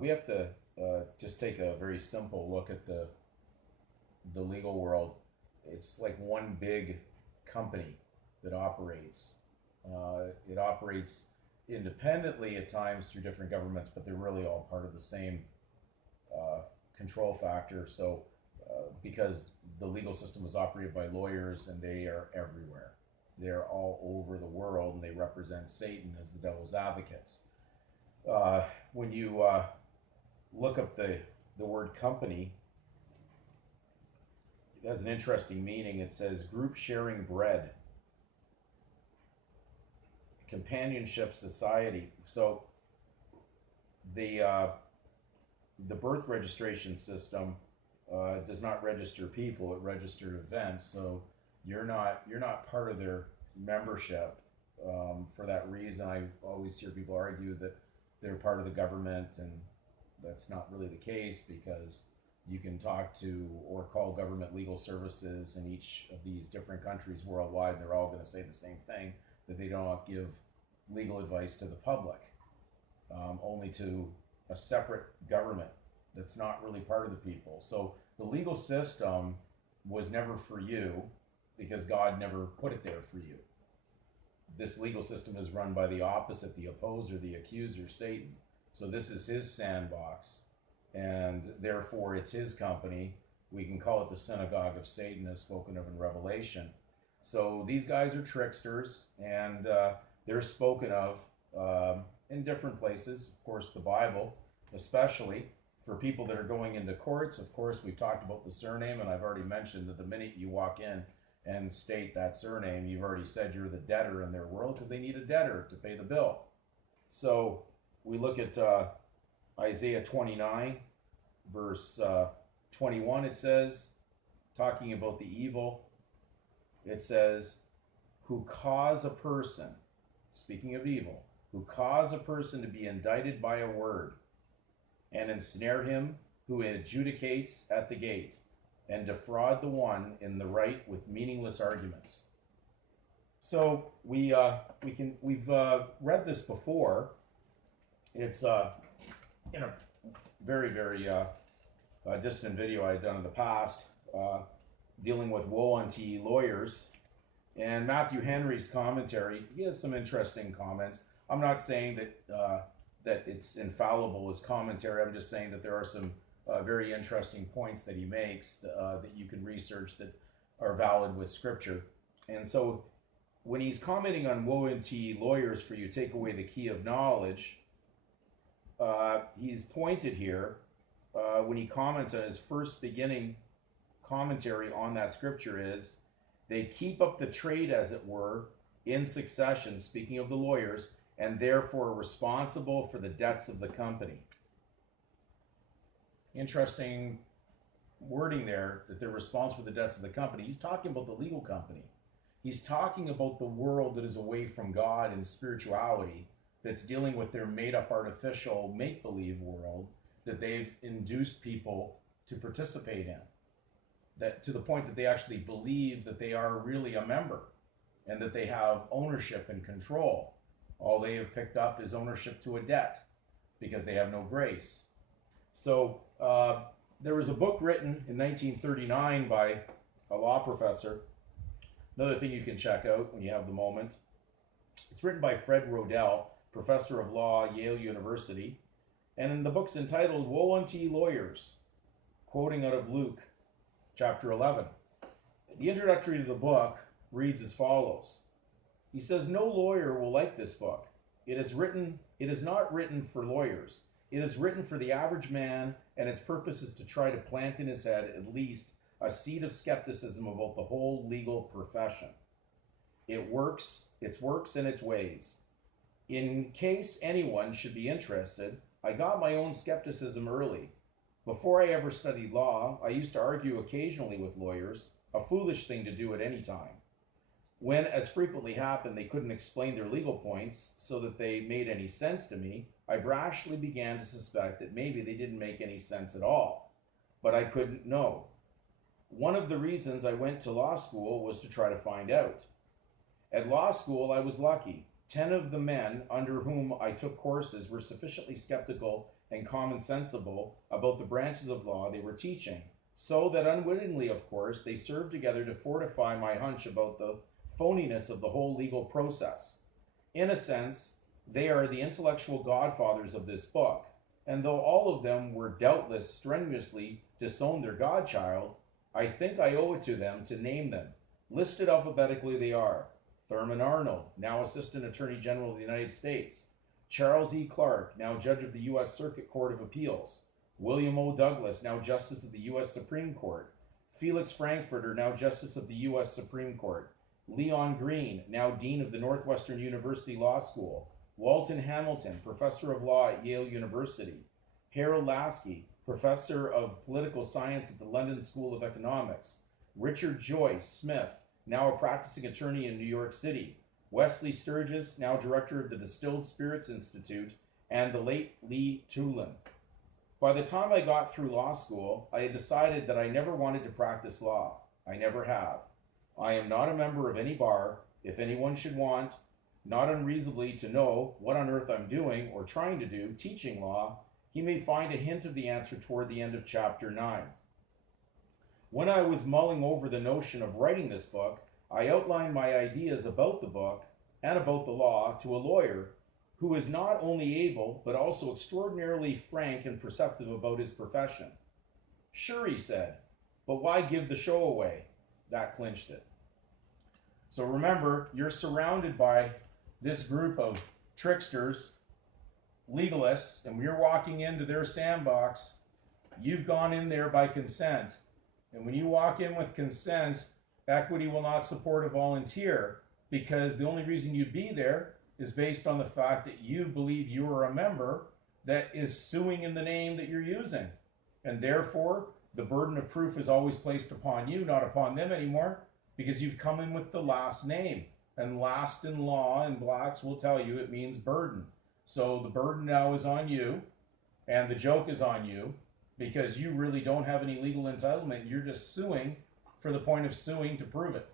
we have to just take a very simple look at the legal world. It's like one big company that operates. It operates independently at times through different governments, but they're really all part of the same control factor. So, because the legal system is operated by lawyers and they are everywhere, they're all over the world and they represent Satan as the devil's advocates. When you look up the word company, it has an interesting meaning. It says group sharing bread, companionship, society. So the birth registration system does not register people; it registers events. So you're not part of their membership. For that reason, I always hear people argue that they're part of the government, and that's not really the case, because you can talk to or call government legal services in each of these different countries worldwide, and they're all going to say the same thing, that they don't give legal advice to the public, only to a separate government that's not really part of the people. So the legal system was never for you, because God never put it there for you. This legal system is run by the opposite, the opposer, the accuser, Satan. So this is his sandbox, and therefore it's his company. We can call it the synagogue of Satan, as spoken of in Revelation. So these guys are tricksters, and they're spoken of in different places. Of course, the Bible, especially for people that are going into courts. Of course, we've talked about the surname, and I've already mentioned that the minute you walk in and state that surname, you've already said you're the debtor in their world, because they need a debtor to pay the bill. So we look at Isaiah 29, verse 21, it says, talking about the evil, it says, who cause a person, speaking of evil, who cause a person to be indicted by a word, and ensnare him who adjudicates at the gate, and defraud the one in the right with meaningless arguments. So we've read this before. It's in a very, very distant video I had done in the past, dealing with woe unto ye lawyers. And Matthew Henry's commentary, he has some interesting comments. I'm not saying that it's infallible as commentary. I'm just saying that there are some very interesting points that he makes that you can research that are valid with Scripture. And so when he's commenting on woe unto ye lawyers, for you take away the key of knowledge, he's pointed here when he comments on his first beginning commentary on that Scripture is, they keep up the trade, as it were, in succession, speaking of the lawyers, and therefore responsible for the debts of the company. Interesting wording there, that they're responsible for the debts of the company. He's talking about the legal company. He's talking about the world that is away from God and spirituality, that's dealing with their made-up artificial make-believe world that they've induced people to participate in, that to the point that they actually believe that they are really a member and that they have ownership and control. All they have picked up is ownership to a debt, because they have no grace. So there was a book written in 1939 by a law professor. Another thing you can check out when you have the moment. It's written by Fred Rodell, professor of law, Yale University. And the book's entitled Woe Unto Ye Lawyers, quoting out of Luke chapter 11. The introductory to the book reads as follows. He says, no lawyer will like this book. It is not written for lawyers. It is written for the average man, and its purpose is to try to plant in his head at least a seed of skepticism about the whole legal profession, its works and its ways. In case anyone should be interested, I got my own skepticism early. Before I ever studied law, I used to argue occasionally with lawyers, a foolish thing to do at any time. When, as frequently happened, they couldn't explain their legal points so that they made any sense to me, I brashly began to suspect that maybe they didn't make any sense at all. But I couldn't know. One of the reasons I went to law school was to try to find out. At law school, I was lucky. 10 of the men under whom I took courses were sufficiently skeptical and commonsensible about the branches of law they were teaching, so that unwittingly, of course, they served together to fortify my hunch about the phoniness of the whole legal process. In a sense, they are the intellectual godfathers of this book, and though all of them were doubtless strenuously disowned their godchild, I think I owe it to them to name them. Listed alphabetically they are: Thurman Arnold, now Assistant Attorney General of the United States; Charles E. Clark, now Judge of the U.S. Circuit Court of Appeals; William O. Douglas, now Justice of the U.S. Supreme Court; Felix Frankfurter, now Justice of the U.S. Supreme Court; Leon Green, now Dean of the Northwestern University Law School; Walton Hamilton, Professor of Law at Yale University; Harold Lasky, Professor of Political Science at the London School of Economics; Richard Joyce Smith, now a practicing attorney in New York City; Wesley Sturgis, now Director of the Distilled Spirits Institute; and the late Lee Tulin. By the time I got through law school, I had decided that I never wanted to practice law. I never have. I am not a member of any bar. If anyone should want, not unreasonably, to know what on earth I'm doing or trying to do teaching law, he may find a hint of the answer toward the end of chapter 9. When I was mulling over the notion of writing this book, I outlined my ideas about the book and about the law to a lawyer who is not only able, but also extraordinarily frank and perceptive about his profession. Sure, he said, but why give the show away? That clinched it. So remember, you're surrounded by this group of tricksters, legalists, and when you're walking into their sandbox, you've gone in there by consent. And when you walk in with consent, equity will not support a volunteer, because the only reason you'd be there is based on the fact that you believe you are a member that is suing in the name that you're using. And therefore, the burden of proof is always placed upon you, not upon them anymore, because you've come in with the last name. And last in law and blacks will tell you it means burden. So the burden now is on you, and the joke is on you, because you really don't have any legal entitlement. You're just suing for the point of suing to prove it.